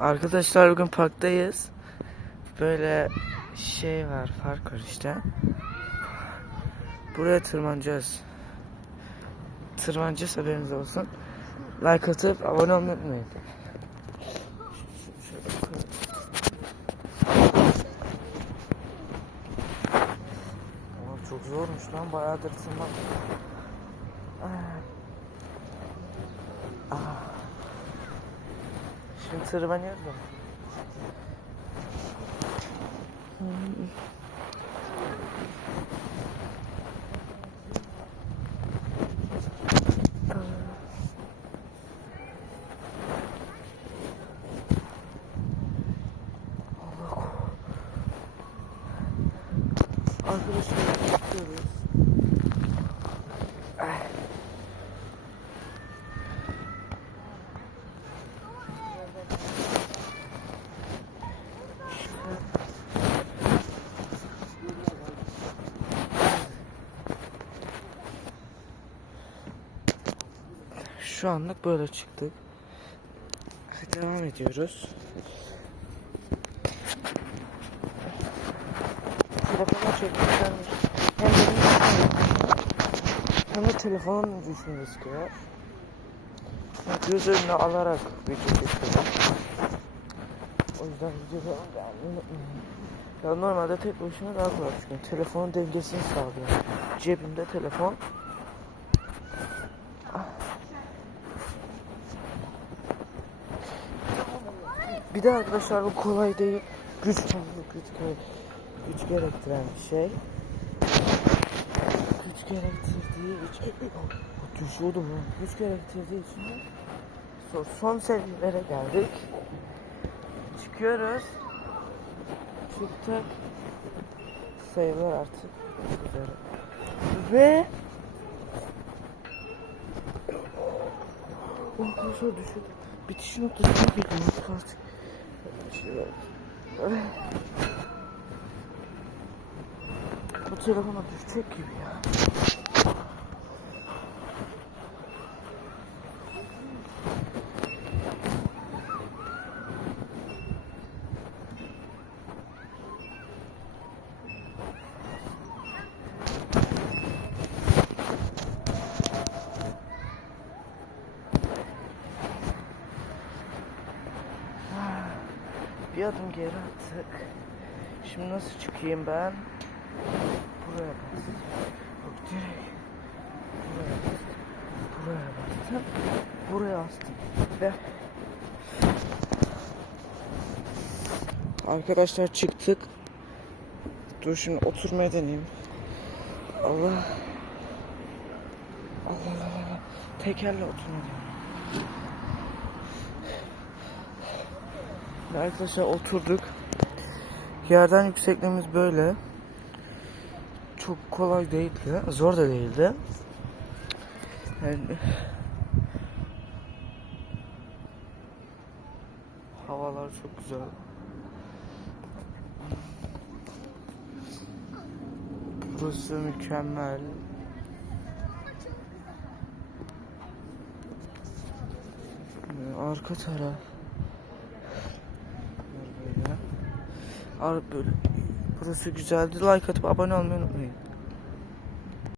Arkadaşlar bugün parktayız. Böyle şey var, fark var işte. Buraya tırmanacağız. Tırmanacağız haberiniz olsun. Like atıp abone olmayı unutmayın. Çok zormuş lan bayağıdır tırman. Ah. Ah. Şimdi tırmanıyoruz da. Arkadaşlar çıkıyoruz. Şu anlık böyle çıktık. Devam ediyoruz. Telefona çekmişlermiş. Hem de telefonun düşmesi sıkıyor. Göz önüne alarak video çekiyorum. O yüzden videoda ya normalde tek başına daha kolay çünkü telefonun dengesini sağlıyor. Cebimde telefon. Bir de arkadaşlar bu kolay değil. Güç güç, güç, güç gerektiren bir şey. Güç gerektirdiği için düşüyordum lan. Güç gerektirdiği için son, son seviyelere geldik. Çıkıyoruz. Çıktık. Sayılar artık üzere. Ve Oh arkadaşlar düşürdüm. Bitiş noktasına girdim artık. Bu telefona düşecek gibi ya. Bir adım geri attık. Şimdi nasıl çıkayım ben? Buraya bastım. Yok direkt. Buraya bastım. Buraya bastım. Buraya bastım. Ve Arkadaşlar çıktık. Dur şimdi oturmaya deneyeyim. Allah. Allah Allah Allah. Tekerle oturma. Arkadaşlar oturduk. Yerden yüksekliğimiz böyle. Çok kolay değildi. Zor da değildi. Yani Havalar çok güzel. Burası mükemmel. Ee, Arka taraf. Böyle. Ar böyle. Burası güzeldi. Like atıp abone olmayı unutmayın.